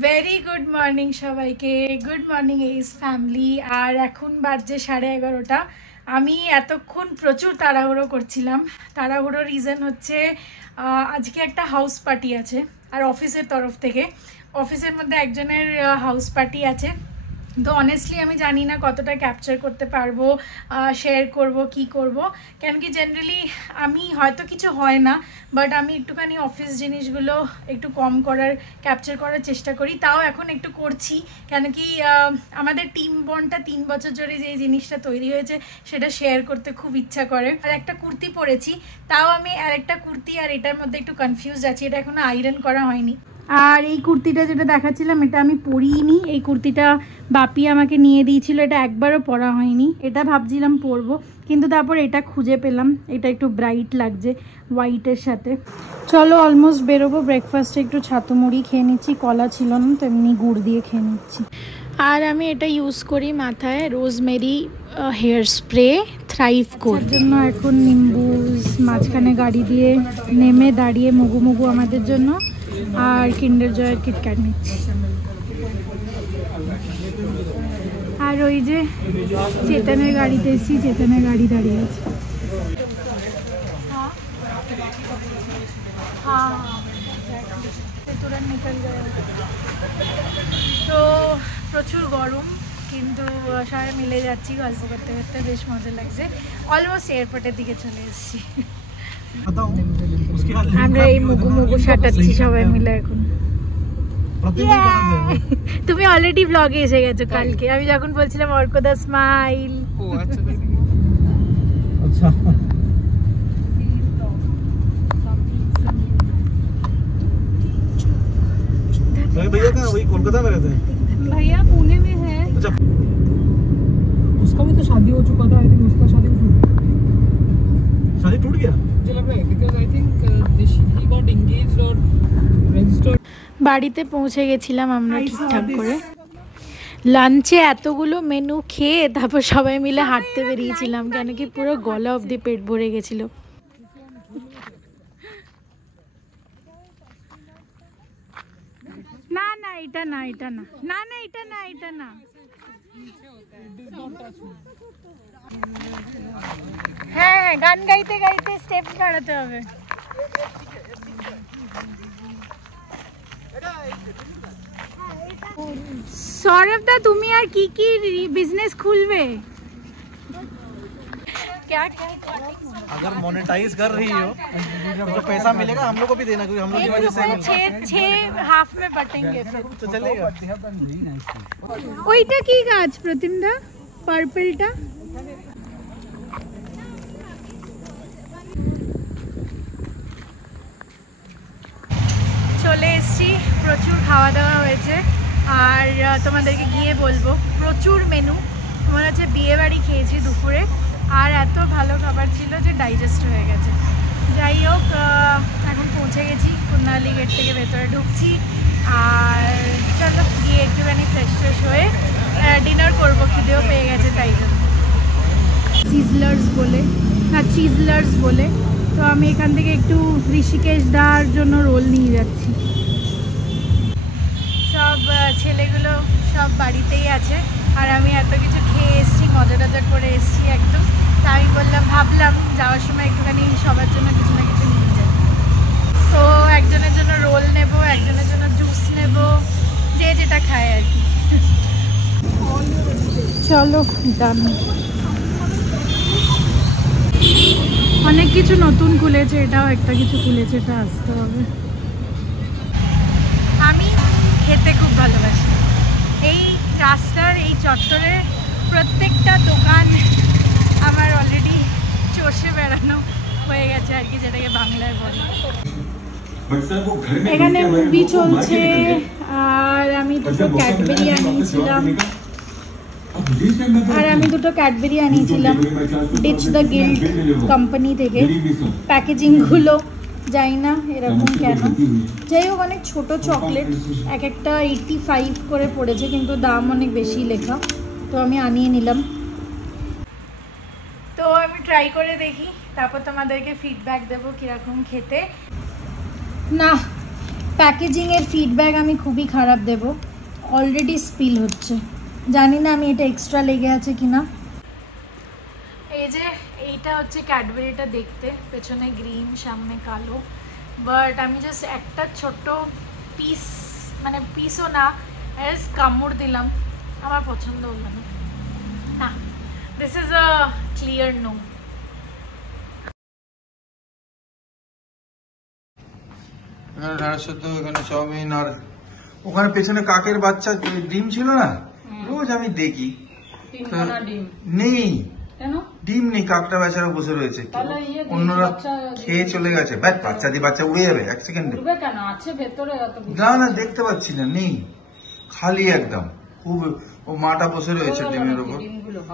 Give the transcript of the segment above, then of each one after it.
Very good morning সবাইকে। Good morning এইস family. আর এখন বাজছে 11:30। আমি এতক্ষণ প্রচুর তাড়াহুড়ো করছিলাম। তাড়াহুড়োর রিজন হচ্ছে আজকে একটা হাউস পার্টি আছে, আর অফিসের তরফ থেকে অফিসের মধ্যে একজনের হাউস পার্টি আছে। তো অনেস্টলি আমি জানি না কতটা ক্যাপচার করতে পারবো, শেয়ার করব কি করব, কেন কি জেনারেলি আমি হয়তো কিছু হয় না, বাট আমি একটুখানি অফিস জিনিসগুলো একটু কম করার ক্যাপচার করার চেষ্টা করি। তাও এখন একটু করছি, কেন কি আমাদের টিম বন্ডটা 3 বছর ধরে যে জিনিসটা তৈরি হয়েছে সেটা শেয়ার করতে খুব ইচ্ছা করে। আর একটা কুর্তি পরেছি, তাও আমি আরেকটা কুর্তি আর এটার মধ্যে একটু কনফিউজ আছি, এটা এখনো আয়রন করা হয়নি। আর এই কুর্তিটা যেটা দেখাচ্ছিলাম এটা আমি পরিনি, এই কুর্তিটা বাপি আমাকে নিয়ে দিয়েছিল, এটা একবারও পরা হয়নি। এটা ভাবছিলাম পরবো, কিন্তু তারপর এটা খুঁজে পেলাম, এটা একটু ব্রাইট লাগছে হোয়াইটের সাথে। চলো অলমোস্ট বেরোবো। ব্রেকফাস্টে একটু ছাতু মুড়ি খেয়ে নিচ্ছি, কলা ছিল না তো এমনি গুড় দিয়ে খেয়ে নিচ্ছি। আর আমি এটা ইউজ করি মাথায়, rosemary hair spray thrive core জন্য। এখন নিম্বু মাঝখানে গাড়ি দিয়ে নেমে দাঁড়িয়ে মুগু মুগু আমাদের জন্য আর কিন্ডার জয়ের কিটক্যাট নিচ্ছি। আর ওই যে চেতনের গাড়িতে এসেছি, চেতনের গাড়ি দাঁড়িয়ে আছে। তো প্রচুর গরম, কিন্তু সবাই মিলে যাচ্ছি গল্প করতে করতে, বেশ মজা লাগছে। অলমোস্ট এয়ারপোর্টের দিকে চলে এসেছি। আমরা এই মুগু মুগু সাটাচ্ছি সবাই মিলে এখন। তুমি অলরেডি ব্লগে এসে গেছো কালকে, আমি যখন বলছিলাম অর্কদা স্মাইল। আচ্ছা भैया कहाँ? वही कोलकाता में रहते हैं। भैया पुणे में है। अच्छा, उसका भी तो शादी हो चुका था। आई थिंक उसका शादी टूट गया मुझे लग रहा है, because I think he got engaged और रजिस्टर्ड। বাড়িতে পৌঁছে গেছিলাম আমরা ঠিকঠাক করে। লাঞ্চে এতগুলো মেনু খেয়ে তারপর সবাই মিলে হাঁটতে বেরিয়েছিলাম, কেন কি পুরো গলা অবধি পেট ভরে গেছিল। না না এটা না, এটা না, না না এটা না, এটা না। হ্যাঁ হ্যাঁ, গান গাইতে গাইতে স্টেপ বাড়াতে হবে। सौरभ दा তুমি আর কি কি बिजनेस खुलवे? क्या क्या अगर मोनेटाइज कर रही हो तो जो पैसा मिलेगा हम लोग को भी देना, क्योंकि हम लोग की वजह से छह हाफ में बटेंगे फिर तो चलेगा। ওইটা কি গাছ প্রতিম দা? পার্পলটা চলে এসেছি। প্রচুর খাওয়া দাওয়া হয়েছে, আর তোমাদেরকে গিয়ে বলবো প্রচুর মেনু। মনে হচ্ছে বিয়ে বাড়ি খেয়েছি দুপুরে, আর এত ভালো খাবার ছিল যে ডাইজেস্ট হয়ে গেছে। যাই হোক, এখন পৌঁছে গেছি, কুন্নালি গেট থেকে ভেতরে ঢুকছি। আর চলো গিয়ে একটুখানি ফ্রেশ হয়ে ডিনার করবো, খিদেও পেয়ে গেছে তাই জন্য। চিজলার্স বলে তো আমি এখান থেকে একটু ঋষিকেশ দার জন্য রোল নিয়ে যাচ্ছি। সব ছেলেগুলো সব বাড়িতেই আছে, আর আমি এত কিছু খেয়ে এসেছি, মজা টজা করে এসেছি একদম। তা আমি ভাবলাম যাওয়ার সময় একটুখানি সবার জন্য কিছু না কিছু নিয়ে যাই। তো একজনের জন্য রোল নেব, একজনের জন্য জুস নেব, যে যেটা খায় আর কি। চলো ডান। অনেক কিছু নতুন খুলেছে, এটাও একটা কিছু খুলেছে, এটা আসতে হবে। আমি খেতে খুব ভালোবাসি। এই রাস্তার এই চত্বরে প্রত্যেকটা দোকান আমার অলরেডি চষে বেড়ানো হয়ে গেছে আর কি, যেটাকে বাংলায় বলে। এখানে মুভি চলছে, আর আমি দুটো ক্যাডবেরি আনিয়েছিলাম ডিচ দ্য গিল্ড কোম্পানি থেকে। প্যাকেজিংগুলো যাই না এরকম কেন, যাই হোক অনেক ছোটো চকলেট, এক একটা 85 করে পড়েছে, কিন্তু দাম অনেক বেশি লেখা, তো আমি আনিয়ে নিলাম। তো আমি ট্রাই করে দেখি, তারপর তোমাদেরকে ফিডব্যাক দেবো কীরকম খেতে। না প্যাকেজিংয়ের ফিডব্যাক আমি খুবই খারাপ দেব, অলরেডি স্পিল হচ্ছে, জানি না আমি এটা এক্সট্রা লেগে আছে কিনা। এই যে এইটা হচ্ছে ক্যাডবেরিটা দেখতে, পেছনে গ্রিন সামনে কালো, বাট আমি জাস্ট একটা ছোট্ট পিস, মানে পিসও না, কামড় দিলাম, আমার পছন্দ হলো না। This is a clear no. এখানে ঢাড়া সেদ্ধ, এখানে চাউমিন, আর ওখানে পেছনে কাকের বাচ্চা ডিম ছিল না, রোজ আমি দেখি নেই, ডিম নেই, কাকটা বেচারা বসে রয়েছে, অন্যরা খেয়ে চলে গেছে। বাচ্চা দিয়ে বাচ্চা উড়ে যাবে এক সেকেন্ডে, না না দেখতে পাচ্ছি না, নেই, খালি একদম, খুব। ও মাটা বসে রয়েছে ডিমের উপর,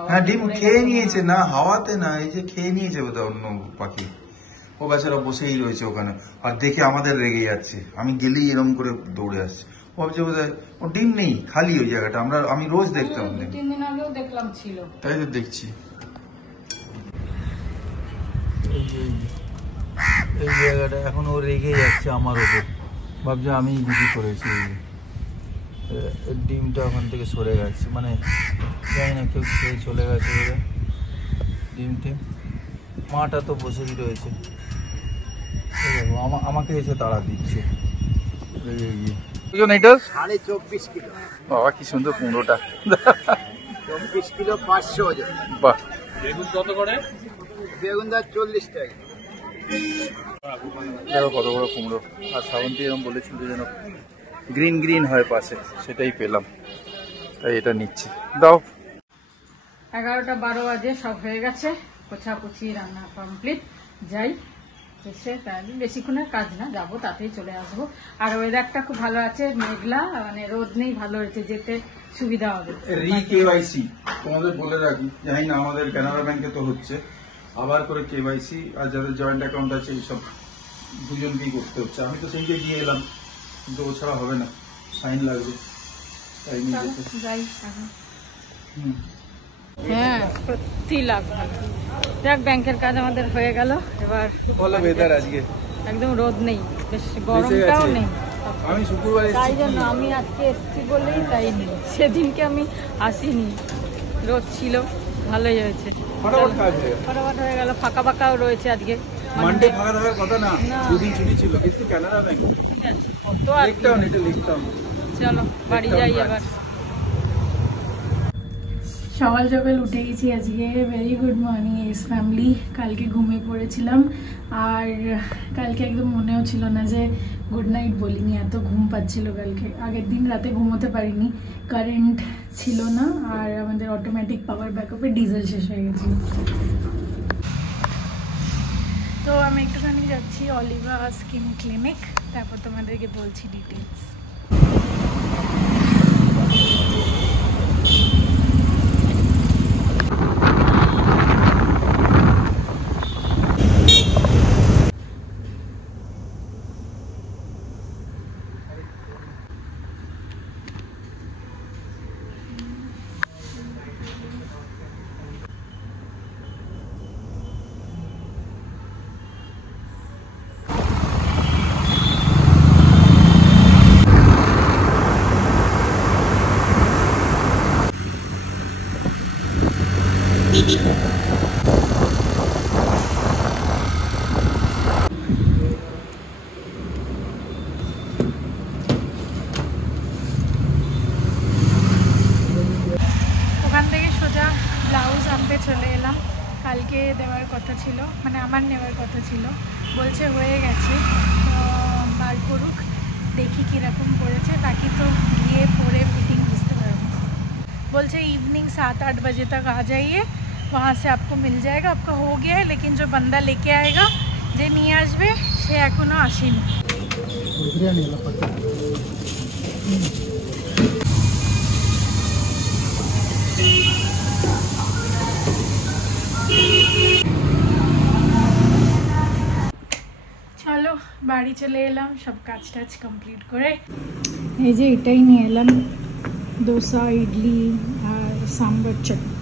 হ্যাঁ ডিম খেয়ে নিয়েছে, না হাওয়াতে না, এই যে খেয়ে নিয়েছে বোধহয় অন্য পাখি, ও বেচারা বসেই রয়েছে ওখানে, আর দেখে আমাদের রেগে যাচ্ছে, আমি গেলেই এরকম করে দৌড়ে আসছে, ভাবছে বোধহয় ও ডিম নেই, খালি ওই জায়গাটা, আমি রোজ দেখতাম, 3 দিন আগেও দেখলাম ছিল, তাই তো দেখছি। এই জায়গাটা এখন ও রেগে যাচ্ছে আমার ওপর, ভাবছে আমি বিক্রি করেছি, ডিমটা ওখান থেকে সরে গেছে, মানে জানি না কেউ খেয়ে চলে গেছে ওরা ডিম টিম, মাটা তো বসেই রয়েছে, আমাকে এসে তাড়া দিচ্ছে। এটা 24.5 কিলো। বাবা কি সুন্দর কুমড়োটা, 24 কিলো 500 ওজন। বাহ, বেগুন কত করে? বেগুন দাম 40 টাকা। দেখো কত বড় কুমড়ো, আর শ্রাবন্তী এরকম বলেছিল যেন গ্রিন গ্রিন হয় পাশে, সেটাই পেলাম, তাই এটা নিচ্ছি। দাও। 11টা 12 বাজে, সব হয়ে গেছে, পোছাপুছি রান্না কমপ্লিট, যাই এসে, তাহলে বেশিক্ষণের কাজ না, যাবো তাতেই চলে আসবো। আর ওয়েদারটা খুব ভালো আছে, মেঘলা, মানে রোদ নেই, ভালো হয়েছে, যেতে সুবিধা হবে। রি-কেওয়াইসি তোমাদের বলে রাখি, জানি না আমাদের কানাড়া ব্যাংকে তো হচ্ছে, আবার করে কেওয়াইসি, আর যাদের জয়েন্ট অ্যাকাউন্ট আছে এইসব দুজনকেই করতে হচ্ছে। আমি তো সেইকে দিয়ে এলাম, কিন্তু ও ছাড়া হবে না, সাইন লাগবে, তাই নিয়ে যেতে। যাই এখন। হ্যাঁ সত্যি লাভ ভালো, দেখ ব্যাংকের কাজ আমাদের হয়ে গেল, এবার ভালো ওয়েদার আজকে, একদম রোদ নেই, বেশ গরমটাও নেই, আমি শুক্রবার তাই জন্য আমি আজকে এসছি বলেই তাই নেই, সেদিনকে আমি আসিনি, রোদ ছিল, ভালোই হয়েছে, ফটাফট কাজ হয়ে গেল, ফটাফট হয়ে গেল, ফাঁকা ফাঁকাও রয়েছে আজকে, মানডে ফাঁকা থাকার কথা না, দুদিন ছুটি ছিল, কিন্তু কানাড়া ব্যাংক তো আর লিখতাম, এটা লিখতাম। চলো বাড়ি যাই এবার। সকাল সকাল উঠে গেছি আজকে, very good morning S family. কালকে ঘুমিয়ে পড়েছিলাম, আর কালকে একদম মনেও ছিল না যে গুড নাইট বলিনি, এত ঘুম পাচ্ছিল কালকে। আগের দিন রাতে ঘুমোতে পারিনি, কারেন্ট ছিল না, আর আমাদের অটোমেটিক পাওয়ার ব্যাকআপে ডিজেল শেষ হয়ে গেছিল। তো আমি একটুখানি যাচ্ছি অলিভা স্কিন ক্লিনিক, তারপর তোমাদেরকে বলছি ডিটেলস। চলে এলাম। কালকে দেওয়ার কথা ছিল, মানে আমার নেওয়ার কথা ছিল, বলছে হয়ে গেছে, তো বার করুক, দেখি কীরকম করেছে, বাকি তো গিয়ে পরে फिटिंग বুঝতে পারবো। बोलते इवनिंग 7-8 बजे तक आ जाइए, वहाँ से आपको मिल जाएगा। आपका हो गया है, लेकिन जो बंदा लेके आएगा যে নিয়ে আসবে সে এখনো আসেনি। চলো বাড়ি চলে এলাম সব কাজ টাজ কমপ্লিট করে। এই যে এটাই নিয়ে এলাম, ডোসা, ইডলি আর সাম্বার চাটনি।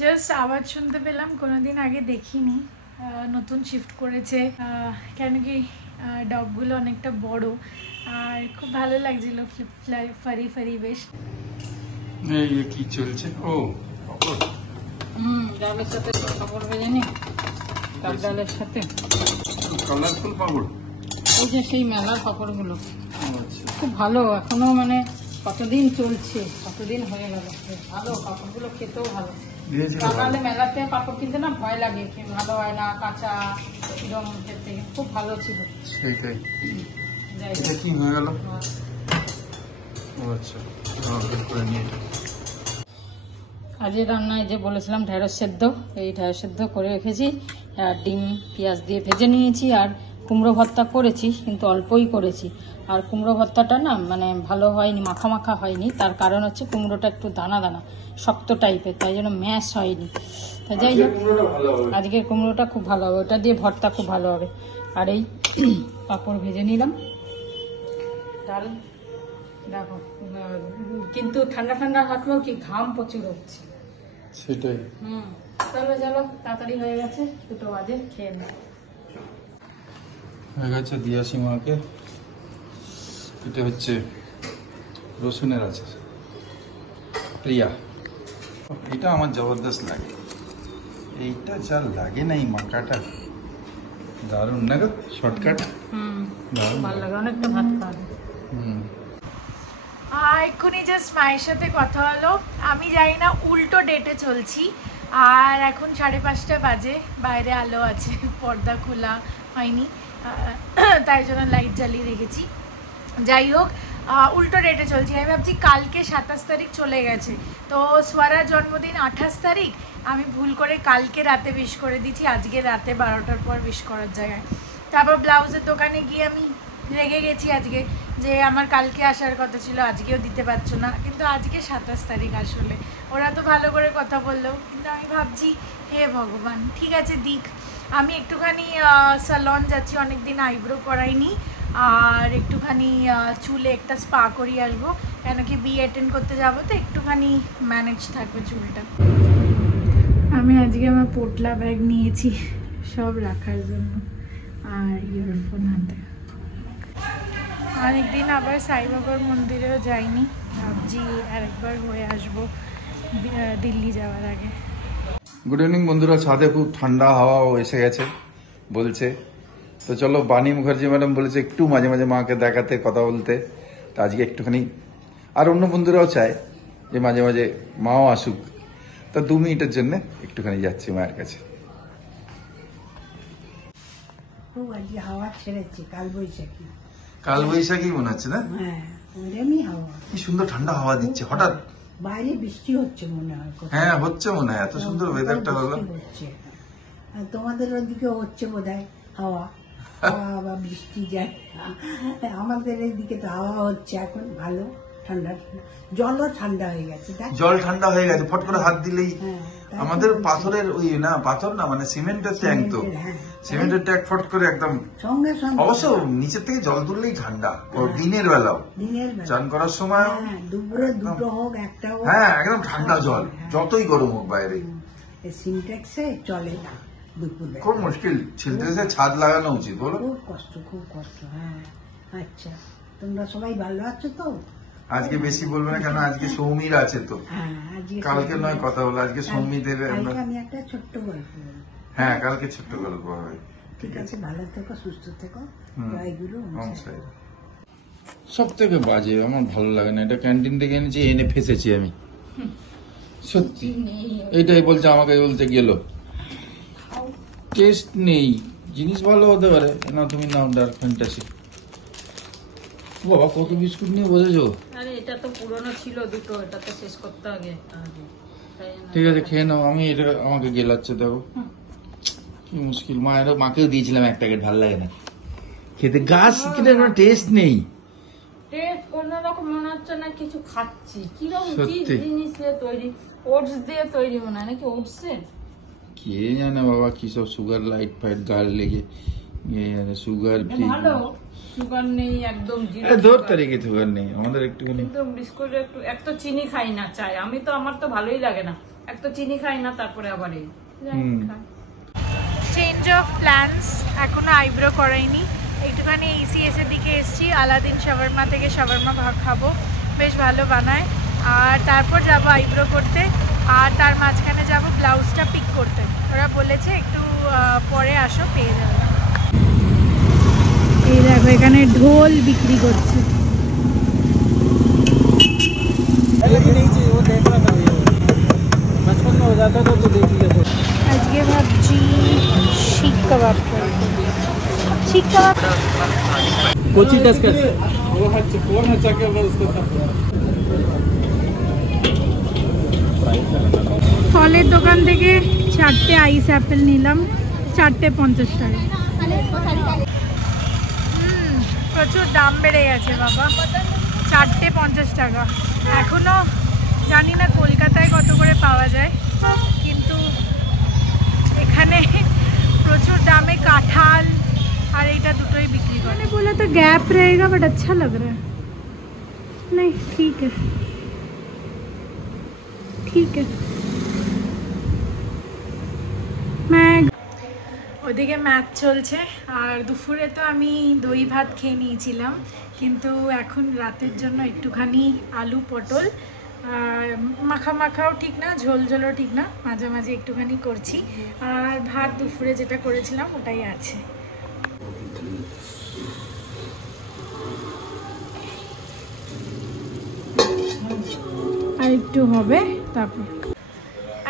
জাস্ট আওয়াজ শুনতে পেলাম, কোনোদিন আগে দেখিনি। নতুন শিফট করেছে, কেন কি ডগগুলো অনেকটা বড়, আর খুব ভালো লাগছিল, ফারি ফারি বেশ। এই কি চলছে? ও ডালের সাথে পাপড় ভেজে নি, ডাল ডালের সাথে কালারফুল পাপড়, ওই যে সেই মেলার পাপড়গুলো আচ্ছা খুব ভালো, এখনো মানে কতদিন চলছে, কতদিন হয়ে গেল, ভালো পাপড়গুলো, খেতেও ভালো। সকালে মেলাতে পাপড় কিনতে না ভয় লাগে, ভালো হয় না, কাঁচা কিরম খেতে, খুব ভালো ছিল। সেটাই। এটা কি হয়ে গেল? ও আচ্ছা, করে নিয়ে আজকে রান্নায় যে বলেছিলাম ঢেঁড়স সেদ্ধ, এই ঢেঁড়স সেদ্ধ করে রেখেছি, আর ডিম পেঁয়াজ দিয়ে ভেজে নিয়েছি, আর কুমড়ো ভর্তা করেছি, কিন্তু অল্পই করেছি। আর কুমড়ো ভর্তাটা না মানে ভালো হয়নি, মাখা মাখা হয়নি, তার কারণ হচ্ছে কুমড়োটা একটু দানা দানা শক্ত টাইপের, তাই জন্য ম্যাশ হয়নি। তা যাই হোক, আজকের কুমড়োটা খুব ভালো হবে, ওটা দিয়ে ভর্তা খুব ভালো হবে। আর এই পাঁপড় ভেজে নিলাম, ডাল দেখো, কিন্তু ঠান্ডা ঠান্ডা থাকলেও কি ঘাম প্রচুর হচ্ছে। সেটাই। চলো চলো, তাড়াতাড়ি হয়ে গেছে, 2টো বাজে, খেয়ে নেব। হয়ে গেছে, দিয়াছি মাকে। এটা হচ্ছে রসুনের আচার, প্রিয়া। এটা আমার জবরদস্ত লাগে, এইটা যা লাগে না এই মাখাটা, দারুণ না গো, শর্টকাট, দারুণ ভালো লাগে, অনেকটা ভাত খাওয়া। এক্ষুনি জাস্ট মায়ের সাথে কথা হলো, আমি জানি না উল্টো ডেটে চলছি, আর এখন 5:30 বাজে, বাইরে আলো আছে, পর্দা খোলা হয়নি, তাই জন্য লাইট জ্বালিয়ে রেখেছি। যাই হোক, উল্টো ডেটে চলছি। আমি ভাবছি কালকে 27 তারিখ চলে গেছে, তো সোয়ারার জন্মদিন 28 তারিখ, আমি ভুল করে কালকে রাতে উইশ করে দিচ্ছি, আজকে রাতে 12টার পর উইশ করার জায়গায়। তারপর ব্লাউজের দোকানে গিয়ে আমি রেগে গেছি আজকে, যে আমার কালকে আসার কথা ছিল, আজকেও দিতে পারছো না, কিন্তু আজকে 27 তারিখ আসলে। ওরা তো ভালো করে কথা বললো, কিন্তু আমি ভাবছি হে ভগবান, ঠিক আছে দিক। আমি একটুখানি স্যালন যাচ্ছি, অনেকদিন আইব্রো করাইনি, আর একটুখানি চুলে একটা স্পা করিয়ে আসবো, কেন কি বিয়ে অ্যাটেন্ড করতে যাবো, তো একটুখানি ম্যানেজ থাকবে চুলটা। আমি আজকে আমার পোটলা ব্যাগ নিয়েছি সব রাখার জন্য, আর ইয়ারফোন হাতে। অনেকদিন আবার সাই বাবার মন্দিরেও যাইনি, ভাবছি আরেকবার হয়ে আসবো দিল্লি যাওয়ার আগে। গুড ইভিনিং বন্ধুরা, ছাদে খুব ঠান্ডা হাওয়া এসে গেছে বলছে, তো চলো বাণী মুখার্জি ম্যাডাম বলেছে একটু মাঝে মাঝে মাকে দেখাতে, কথা বলতে, তো আজকে একটুখানি, আর অন্য বন্ধুরাও চায় যে মাঝে মাঝে মাও আসুক, তা 2 মিনিটের জন্য একটুখানি যাচ্ছি মায়ের কাছে। খুব আজকে হাওয়া ছেড়েছে, কালবৈশাখী। কালবৈশাখী মনে হচ্ছে না? হ্যাঁ, ওরমই হাওয়া, কি সুন্দর ঠান্ডা হাওয়া দিচ্ছে হঠাৎ। বাইরে বৃষ্টি হচ্ছে মনে হয় কোথাও। হ্যাঁ হচ্ছে মনে হয়, এত সুন্দর ওয়েদারটা হলো। বৃষ্টি হচ্ছে, আর তোমাদের ওদিকে হচ্ছে বোধহয় হাওয়া, হাওয়া বা বৃষ্টি যায়। আমাদের এইদিকে তো হাওয়া হচ্ছে এখন, ভালো ঠান্ডা ঠান্ডা, জলও ঠান্ডা হয়ে গেছে। দেখ, জল ঠান্ডা হয়ে গেছে, ফট করে হাত দিলেই। হ্যাঁ, তাই তো আমাদের বলছি। পাথরের ওই না, পাথর না মানে সিমেন্টের ট্যাঙ্ক, তো হ্যাঁ, সিমেন্টের ট্যাঙ্ক ফট করে একদম। সঙ্গে সঙ্গে অবশ্য নিচের থেকে জল তুললেই ঠান্ডা, ও দিনের বেলাও দিনের বেলা, চান করার সময়। হ্যাঁ, দুপুরে 2টো হোক 1টা হোক, হ্যাঁ একদম ঠান্ডা জল, যতই গরম হোক বাইরে। সিনটেক্সে চলে না দুপুরে, খুব মুশকিল, ছেলেদের ছাদ লাগানো উচিত বলো। খুব কষ্ট, খুব কষ্ট। হ্যাঁ, আচ্ছা, তোমরা সবাই ভালো আছো তো? আজকে বেশি বলবে না, কেন আজকে সৌমির আছে তো, হ্যাঁ, আজকে কালকে নয় কথা হলো, আজকে সৌমি দেবে। কালকে আমি একটা ছোট্ট গল্প বলবো। হ্যাঁ কালকে ছোট্ট গল্প হবে। ঠিক আছে, ভালো থেকো, সুস্থ থেকো, জয়গুরু। সব থেকে বাজে, আমার ভালো লাগে না এটা, ক্যান্টিন থেকে এনেছি, এনে ফেসেছি আমি সত্যি। এইটাই বলছে আমাকে, বলতে গেল টেস্ট নেই, জিনিস ভালো হতে পারে না। তুমি নাও ডার্ক ফ্যান্টাসি। বাবা কত বিস্কুট নিয়ে বসেছো? আরে এটা তো পুরনো ছিল 2টো, এটা তো শেষ করতে হবে। ঠিক আছে খেয়ে নাও, আমি এটা আমাকে গেলাচ্ছে দেখো কি মুশকিল। মাকেও দিয়েছিলাম 1 প্যাকেট, ভালো লাগে না খেতে, গাছ কিনে কোনো টেস্ট নেই। টেস্ট অন্যরকম মনে হচ্ছে না, কিছু খাচ্ছি কিরকম, কি সত্যি। জিনিস দিয়ে তৈরি, ওটস দিয়ে তৈরি মনে হয় নাকি, ওটসের কে জানে বাবা কি সব সুগার লাইট ফাইট গাল লেগে, সুগার ফ্রি। ভালো, সুগার নেই একদম, আরে 2 তারিখে সুগার নেই আমাদের, একটুখানি। কিন্তু বিস্কুট একটু, এক তো চিনি খাই না, চাই আমি তো, আমার তো ভালোই লাগে না, এক তো চিনি খাই না, তারপরে আবার এই চেঞ্জ অফ প্ল্যানস, এখনো আইব্রো করাইনি, একটুখানি ECS-এর দিকে এসেছি। আলাদিন শাওয়ারমা থেকে শাওয়ারমা খাবো, বেশ ভালো বানায়। আর তারপর যাব আইব্রো করতে, আর তার মাঝখানে যাব ব্লাউজটা পিক করতে। ওরা বলেছে একটু পরে আসো, পেয়ে যাবে। এই দেখো এখানে ঢোল বিক্রি করছে। আজকে ভাবছি শিক কাবাব করবো। শিক কাবাব कोची दस का वो अच्छा कौन अच्छा क्या बोल उसको ফলের দোকান থেকে 4টে আইস অ্যাপেল নিলাম, 4টে 50 টাকা। প্রচুর দাম বেড়ে গেছে বাবা, 4টে 50 টাকা। এখনো জানি না কলকাতায় কত করে পাওয়া যায়, কিন্তু এখানে প্রচুর দামে কাঁঠাল और এটা দুটোই বিক্রি করে। मैंने बोला तो गैप रहेगा बट अच्छा लग रहा है। नहीं ठीक है ठीक है। मैं ওদিকে ম্যাচ চলছে, আর দুপুরে তো আমি দই ভাত খেয়ে নিয়েছিলাম, কিন্তু এখন রাতের জন্য একটুখানি আলু পটল মাখা মাখাও ঠিক না, ঝোল ঝোলও ঠিক না, মাঝামাঝি একটুখানি করছি। আর ভাত দুপুরে যেটা করেছিলাম ওটাই আছে। আর একটু হবে তারপর।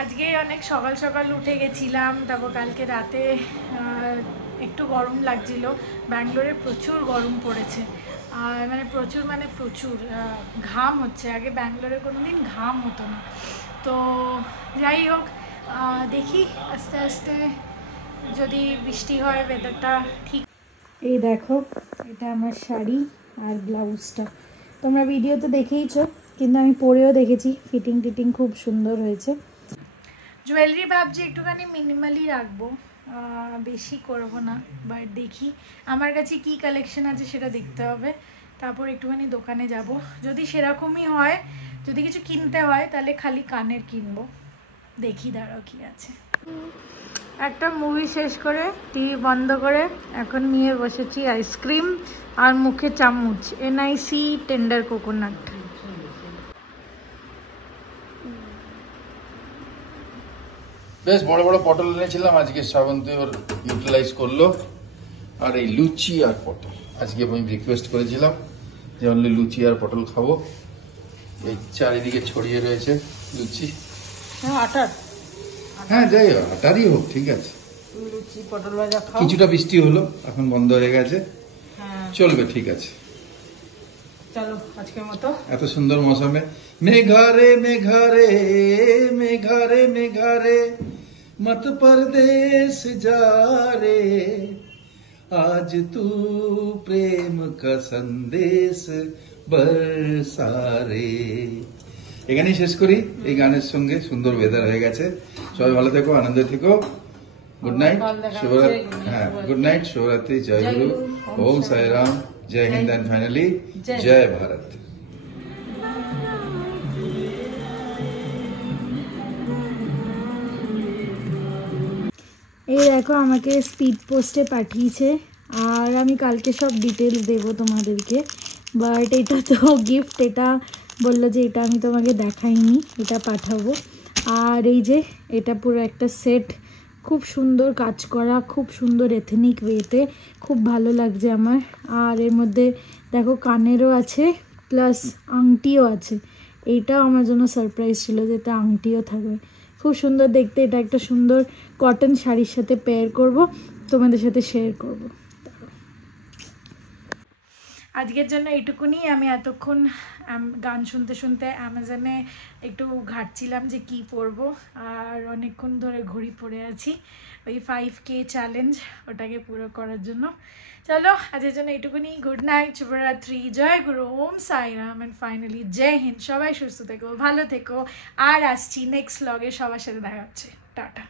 আজকে অনেক সকাল সকাল উঠে গেছিলাম, তারপর কালকে রাতে একটু গরম লাগছিল। ব্যাঙ্গালোরে প্রচুর গরম পড়েছে, আর মানে প্রচুর ঘাম হচ্ছে। আগে ব্যাঙ্গালোরে কোনো দিন ঘাম হতো না। তো যাই হোক, দেখি আস্তে আস্তে যদি বৃষ্টি হয়, ওয়েদারটা ঠিক। এই দেখো এটা আমার শাড়ি আর ব্লাউজটা, তোমরা ভিডিওতে দেখেইছো, কিন্তু আমি পরেও দেখেছি, ফিটিং টিটিং খুব সুন্দর হয়েছে। জুয়েলারি ভাবছি একটুখানি মিনিমালি রাখবো, বেশি করব না, বাট দেখি আমার কাছে কি কালেকশন আছে সেটা দেখতে হবে। তারপর একটুখানি দোকানে যাব, যদি সেরকমই হয়, যদি কিছু কিনতে হয় তাহলে খালি কানের কিনবো। দেখি দাঁড়াও কি আছে। একটা মুভি শেষ করে টিভি বন্ধ করে এখন নিয়ে বসেছি আইসক্রিম আর মুখে চামচ, NIC টেন্ডার কোকোনাট। বেশ বড় বড় পটল এনেছিলাম, আজকে শ্রাবন্তী ওর ইউটিলাইজ করলো। আর এই লুচি আর পটল, আজকে আমি রিকোয়েস্ট করেছিলাম যে অনলি লুচি আর পটল খাবো। এই চারিদিকে ছড়িয়ে রয়েছে লুচি, হ্যাঁ যাই হোক আটারই হোক, ঠিক আছে। লুচি পটল ভাজা খাও। কিছুটা বৃষ্টি হলো, এখন বন্ধ হয়ে গেছে, চলবে, ঠিক আছে। চলো আজকের মতো এত সুন্দর মৌসুমে মেঘারে মেঘারে মেঘারে মেঘারে মত परदेस जा रे आज तू प्रेम का संदेश बरसा रे। এখানেই শেষ করি। এই গানের সঙ্গে সুন্দর ওয়েদার হয়ে গেছে। সবাই ভালো থেকো, আনন্দ থেকো। গুড নাইট, শুভরাত্রি। হ্যাঁ, গুড নাইট, শুভরাত্রি, জয় গুরু, ওম সাই রাম, জয় হিন্দ, এন্ড ফাইনালি জয় ভারত। এই দেখো আমাকে স্পিড পোস্টে পাঠিয়েছে, আর আমি কালকে সব ডিটেলস দেবো তোমাদেরকে, বাট এটা তো গিফট, এটা বললো যে এটা আমি তোমাকে দেখাইনি, এটা পাঠাবো। আর এই যে এটা পুরো একটা সেট, খুব সুন্দর কাজ করা, খুব সুন্দর এথনিক ওয়েতে, খুব ভালো লাগছে আমার। আর এর মধ্যে দেখো কানেরও আছে, প্লাস আংটিও আছে। এইটাও আমার জন্য সারপ্রাইজ ছিল যে এটা আংটিও থাকবে। খুব সুন্দর দেখতে, এটা একটা সুন্দর কটন শাড়ির সাথে পেয়ার করব, তোমাদের সাথে শেয়ার করব। আজকের জন্য এইটুকুনি। আমি এতক্ষণ গান শুনতে শুনতে অ্যামাজনে একটু ঘাটছিলাম যে কি পরবো, আর অনেকক্ষণ ধরে ঘড়ি পরে আছি ওই 5K চ্যালেঞ্জ, ওটাকে পুরো করার জন্য। চলো আজকের জন্য এইটুকুনি। গুড নাইট, শুভরাত্রি, জয় গুরু, ওম সাই রাম, অ্যান্ড ফাইনালি জয় হিন্দ। সবাই সুস্থ থেকো, ভালো থেকো, আর আসছি নেক্সট ব্লগে, সবার সাথে দেখা হচ্ছে। টাটা।